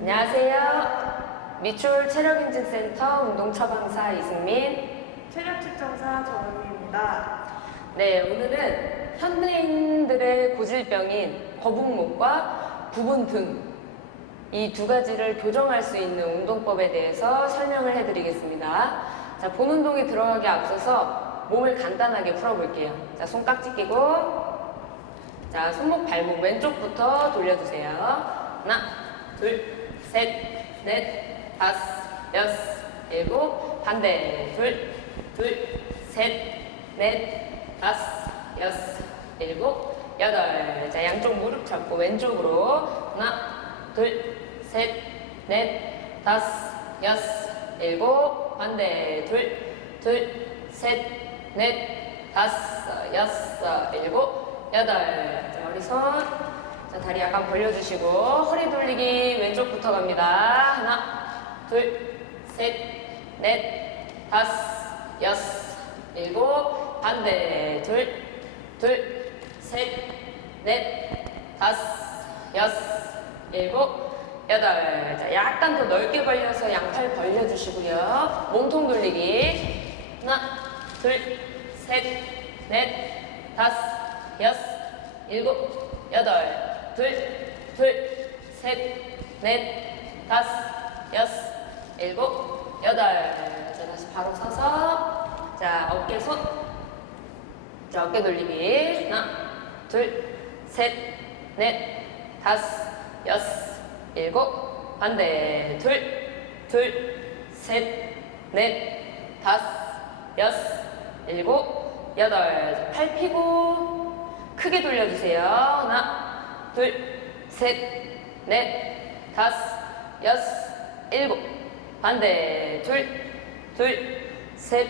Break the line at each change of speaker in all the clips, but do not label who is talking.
안녕하세요. 미추홀 체력인증센터 운동처방사 이승민.
체력 측정사 정은미입니다.
네, 오늘은 현대인들의 고질병인 거북목과 부분 등 이 두 가지를 교정할 수 있는 운동법에 대해서 설명을 해드리겠습니다. 자, 본 운동에 들어가기 앞서서 몸을 간단하게 풀어볼게요. 자, 손깍지 끼고, 자, 손목, 발목 왼쪽부터 돌려주세요. 하나, 둘, 셋, 넷, 다섯, 여섯, 일곱, 반대, 둘, 둘, 셋, 넷, 다섯, 여섯, 일곱, 여덟. 자, 양쪽 무릎 잡고 왼쪽으로. 하나, 둘, 셋, 넷, 다섯, 여섯, 일곱, 반대. 둘, 둘, 셋, 넷, 다섯, 여섯, 일곱, 여덟. 자, 우리 손. 자, 다리 약간 벌려주시고, 허리 돌리기 왼쪽부터 갑니다. 하나, 둘, 셋, 넷, 다섯, 여섯, 일곱, 반대. 둘, 둘, 셋, 넷, 다섯, 여섯, 일곱, 여덟. 자, 약간 더 넓게 벌려서 양팔 벌려주시고요. 몸통 돌리기. 하나, 둘, 셋, 넷, 다섯, 여섯, 일곱, 여덟. 둘, 둘, 셋, 넷, 다섯, 여섯, 일곱, 여덟. 자, 다시 바로 서서. 자, 어깨 손. 자, 어깨 돌리기. 하나, 둘, 셋, 넷, 다섯, 여섯, 일곱, 반대. 둘, 둘, 셋, 넷, 다섯, 여섯, 일곱, 여덟. 자, 팔 펴고 크게 돌려주세요. 하나, 둘, 셋, 넷, 다섯, 여섯, 일곱, 반대. 둘, 둘, 셋,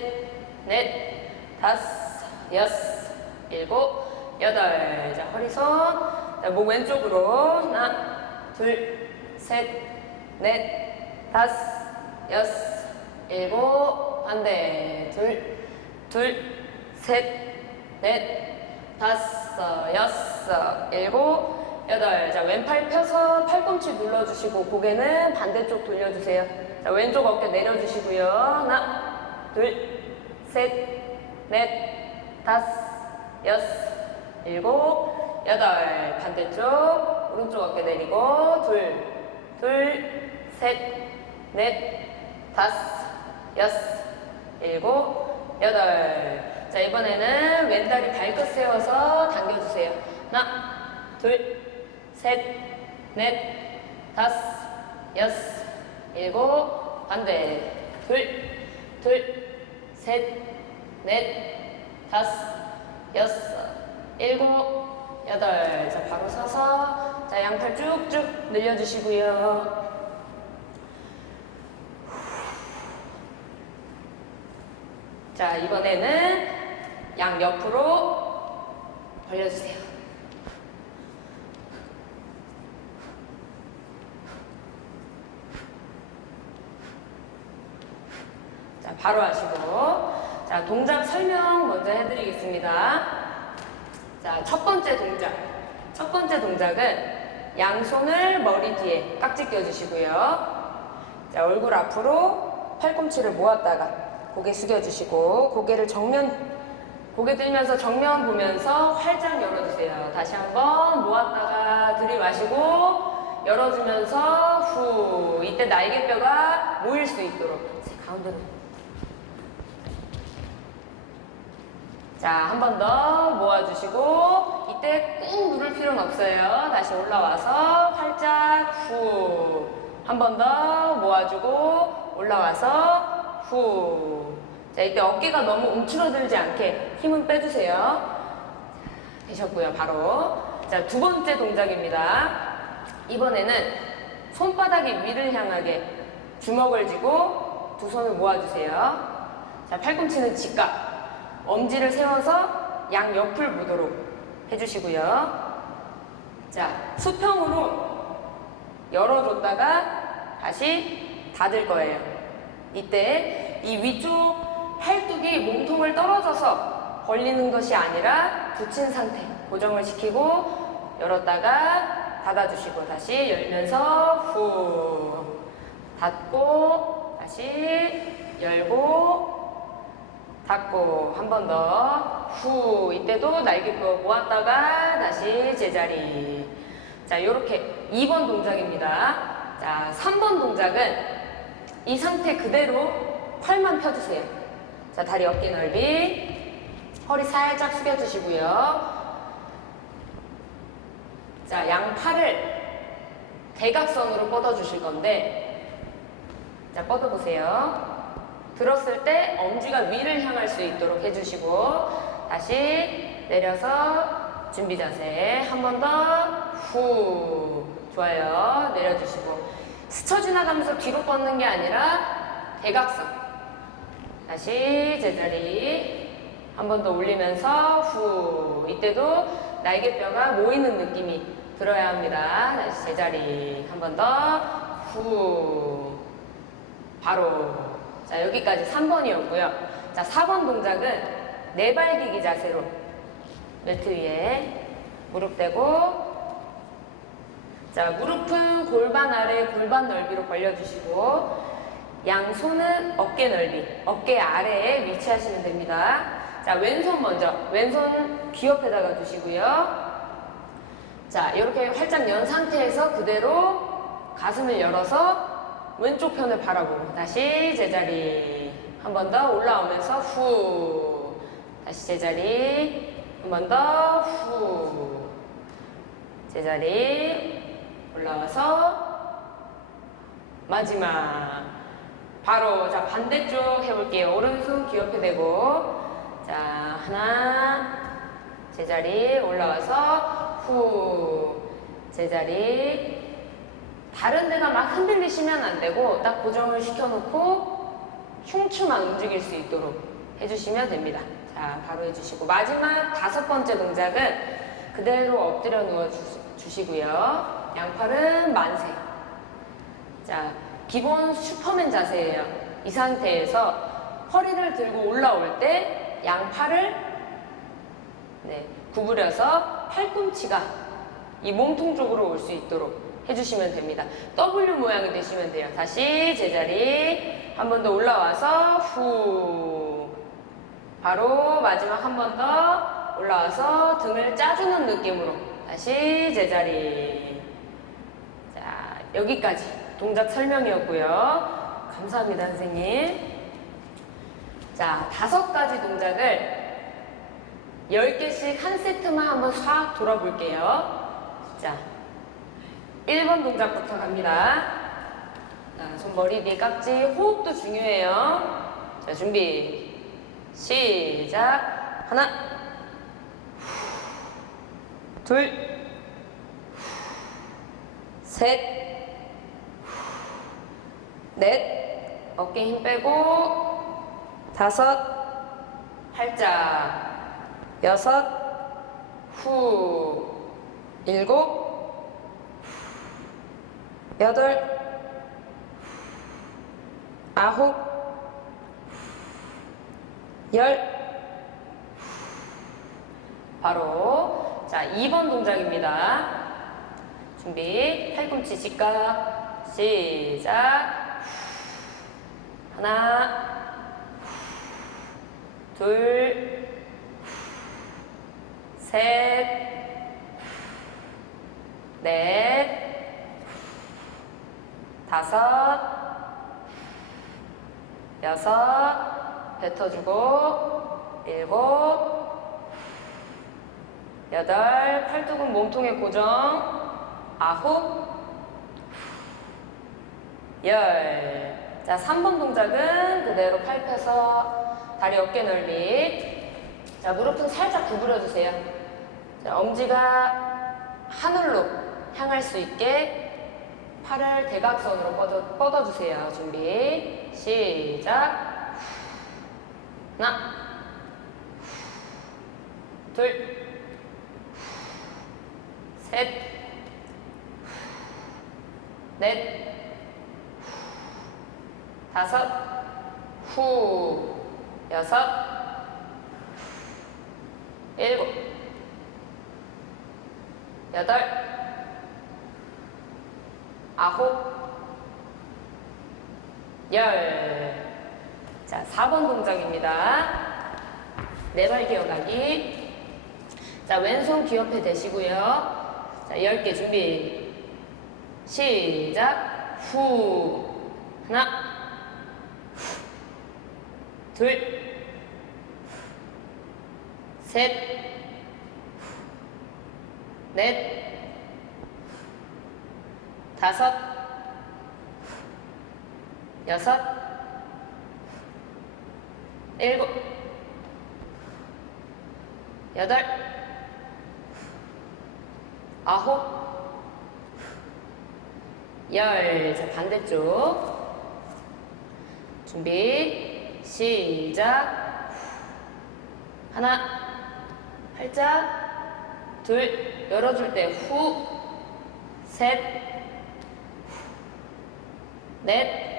넷, 다섯, 여섯, 일곱, 여덟. 자, 허리 손. 자, 목 왼쪽으로. 하나, 둘, 셋, 넷, 다섯, 여섯, 일곱, 반대. 둘, 둘, 셋, 넷, 다섯, 여섯, 일곱, 여덟. 자, 왼팔 펴서 팔꿈치 눌러주시고 고개는 반대쪽 돌려주세요. 자, 왼쪽 어깨 내려주시고요. 하나, 둘, 셋, 넷, 다섯, 여섯, 일곱, 여덟. 반대쪽 오른쪽 어깨 내리고 둘, 둘, 셋, 넷, 다섯, 여섯, 일곱, 여덟. 자, 이번에는 왼다리 발끝 세워서 당겨주세요. 하나, 둘, 셋, 넷, 다섯, 여섯, 일곱, 반대. 둘, 둘, 셋, 넷, 다섯, 여섯, 일곱, 여덟. 자, 바로 서서. 자, 양팔 쭉쭉 늘려주시고요. 자, 이번에는 양 옆으로 벌려주세요. 바로 하시고. 자, 동작 설명 먼저 해드리겠습니다. 자, 첫 번째 동작. 첫 번째 동작은 양손을 머리 뒤에 깍지 껴주시고요. 자, 얼굴 앞으로 팔꿈치를 모았다가 고개 숙여주시고 고개를 정면 고개 들면서 정면 보면서 활짝 열어주세요. 다시 한번 모았다가 들이마시고 열어주면서 후 이때 날개뼈가 모일 수 있도록 제 가운데로 자, 한 번 더 모아주시고, 이때 꾹 누를 필요는 없어요. 다시 올라와서 활짝 후. 한 번 더 모아주고, 올라와서 후. 자, 이때 어깨가 너무 움츠러들지 않게 힘은 빼주세요. 되셨고요, 바로. 자, 두 번째 동작입니다. 이번에는 손바닥이 위를 향하게 주먹을 쥐고 두 손을 모아주세요. 자, 팔꿈치는 직각. 엄지를 세워서 양 옆을 보도록 해주시고요. 자, 수평으로 열어줬다가 다시 닫을 거예요. 이때 이 위쪽 팔뚝이 몸통을 떨어져서 벌리는 것이 아니라 붙인 상태 고정을 시키고 열었다가 닫아주시고 다시 열면서 후 닫고 다시 열고 닫고 한 번 더. 후 이때도 날개뼈 모았다가 다시 제자리. 자 이렇게 2번 동작입니다. 자 3번 동작은 이 상태 그대로 팔만 펴주세요. 자 다리 어깨 넓이. 허리 살짝 숙여주시고요. 자, 양팔을 대각선으로 뻗어주실 건데, 자, 뻗어보세요. 들었을 때 엄지가 위를 향할 수 있도록 해주시고, 다시 내려서 준비 자세. 한 번 더, 후. 좋아요. 내려주시고. 스쳐 지나가면서 뒤로 뻗는 게 아니라 대각선. 다시 제자리. 한 번 더 올리면서 후. 이때도 날개뼈가 모이는 느낌이 들어야 합니다. 다시 제자리. 한 번 더 후. 바로. 자, 여기까지 3번이었고요. 자, 4번 동작은 네발기기 자세로 매트 위에 무릎 대고 자, 무릎은 골반 아래 골반 넓이로 벌려주시고 양손은 어깨 넓이, 어깨 아래에 위치하시면 됩니다. 자, 왼손 먼저, 왼손 귀 옆에다가 두시고요. 자, 이렇게 활짝 연 상태에서 그대로 가슴을 열어서 왼쪽 편을 바라보고. 다시 제자리 한 번 더 올라오면서 후. 다시 제자리 한 번 더 후. 제자리 올라와서 마지막. 바로 자 반대쪽 해볼게요. 오른손 귀 옆에 대고. 자 하나. 제자리 올라와서 후. 제자리 다른 데가 막 흔들리시면 안 되고 딱 고정을 시켜놓고 흉추만 움직일 수 있도록 해주시면 됩니다. 자, 바로 해주시고 마지막 다섯 번째 동작은 그대로 엎드려 누워 주, 시고요 양팔은 만세. 자, 기본 슈퍼맨 자세예요. 이 상태에서 허리를 들고 올라올 때 양팔을 네, 구부려서 팔꿈치가 이 몸통 쪽으로 올 수 있도록 해주시면 됩니다. W 모양이 되시면 돼요. 다시 제자리 한 번 더 올라와서 후 바로 마지막 한 번 더 올라와서 등을 짜주는 느낌으로 다시 제자리 자 여기까지 동작 설명이었고요. 감사합니다 선생님. 자 다섯 가지 동작을 10개씩 한 세트만 한번 싹 돌아볼게요. 자, 1번 동작부터 갑니다. 자, 손 머리 뒤에 깍지, 호흡도 중요해요. 자, 준비. 시작. 하나, 둘, 셋, 넷, 어깨 힘 빼고, 다섯, 팔짝. 여섯, 후, 일곱, 여덟, 아홉, 열. 바로 자 2번 동작입니다. 준비 팔꿈치 직각 시작. 하나. 둘. 셋, 넷, 다섯, 여섯, 뱉어주고, 일곱, 여덟, 팔뚝은 몸통에 고정, 아홉, 열. 자, 3번 동작은 그대로 팔 펴서 다리 어깨 넓이. 자, 무릎은 살짝 구부려 주세요. 자, 엄지가 하늘로 향할 수 있게 팔을 대각선으로 뻗어, 뻗어 주세요. 준비. 시작. 하나. 둘. 셋. 넷. 다섯. 후. 여섯. 일곱, 여덟, 아홉, 열. 자, 4번 동작입니다. 네발 기어가기. 자, 왼손 귀 옆에 대시고요. 자, 10개 준비. 시작. 후. 하나. 후. 둘. 셋. 넷. 다섯. 여섯. 일곱. 여덟. 아홉. 열. 자, 반대쪽. 준비. 시작. 하나. 팔짝. 둘. 열어줄 때 후. 셋. 넷.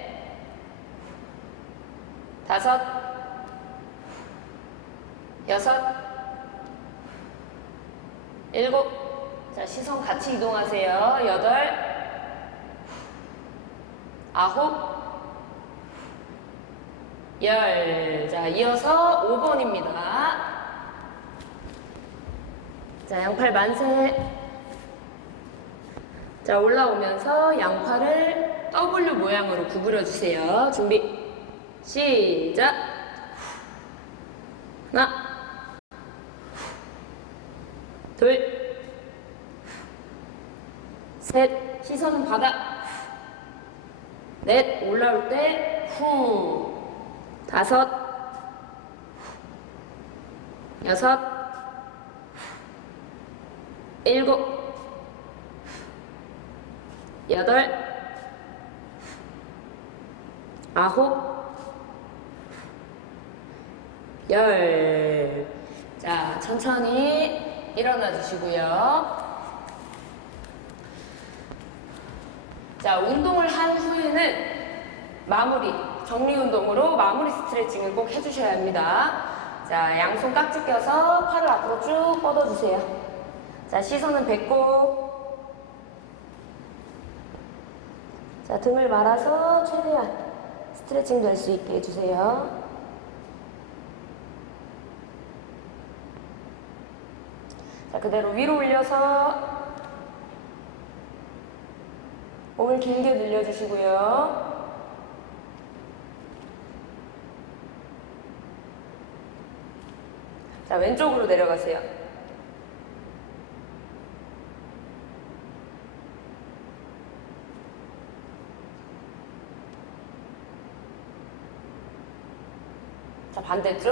다섯. 여섯. 일곱. 자, 시선 같이 이동하세요. 여덟. 아홉. 열. 자, 이어서 5번입니다. 자, 양팔 만세. 자, 올라오면서 양팔을 W 모양으로 구부려 주세요. 준비. 시작. 하나. 둘. 셋. 시선은 바닥. 넷. 올라올 때 후. 다섯. 여섯. 일곱. 여덟. 아홉. 열. 자, 천천히 일어나 주시고요. 자, 운동을 한 후에는 마무리, 정리 운동으로 마무리 스트레칭을 꼭 해주셔야 합니다. 자, 양손 깍지 껴서 팔을 앞으로 쭉 뻗어주세요. 자, 시선은 배꼽. 자, 등을 말아서 최대한 스트레칭 될 수 있게 해주세요. 자, 그대로 위로 올려서 몸을 길게 늘려주시고요. 자, 왼쪽으로 내려가세요. 자, 반대쪽.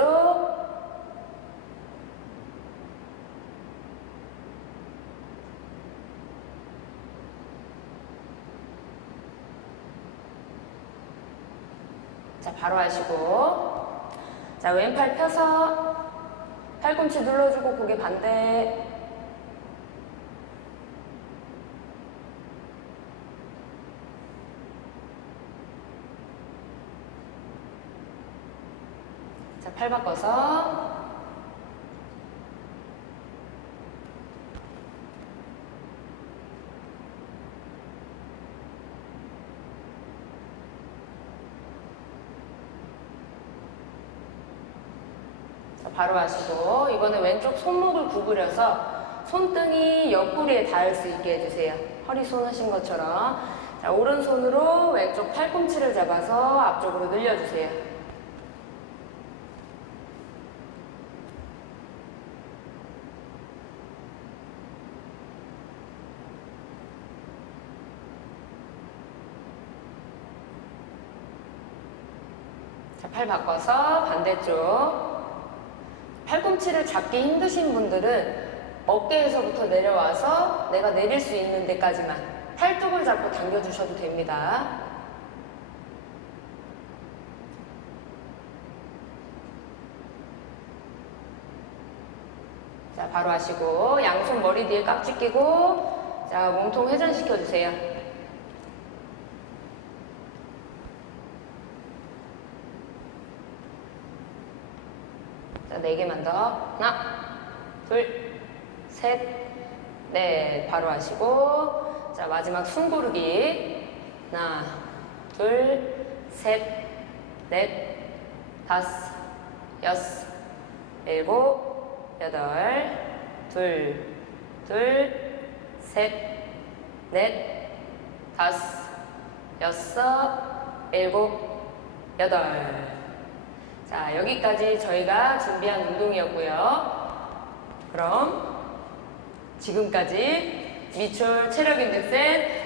자, 바로 하시고. 자, 왼팔 펴서 팔꿈치 눌러주고 고개 반대. 자, 팔 바꿔서. 자, 바로 하시고 이번에 왼쪽 손목을 구부려서 손등이 옆구리에 닿을 수 있게 해주세요. 허리 손 하신 것처럼 자, 오른손으로 왼쪽 팔꿈치를 잡아서 앞쪽으로 늘려주세요. 팔 바꿔서 반대쪽. 팔꿈치를 잡기 힘드신 분들은 어깨에서부터 내려와서 내가 내릴 수 있는 데까지만 팔뚝을 잡고 당겨주셔도 됩니다. 자, 바로 하시고 양손 머리 뒤에 깍지 끼고 자, 몸통 회전시켜 주세요. 자, 네 개만 더. 하나, 둘, 셋, 넷. 바로 하시고. 자, 마지막 숨 고르기. 하나, 둘, 셋, 넷, 다섯, 여섯, 일곱, 여덟, 둘, 둘, 셋, 넷, 다섯, 여섯, 일곱, 여덟. 자, 여기까지 저희가 준비한 운동이었고요. 그럼 지금까지 미출 체력 인증센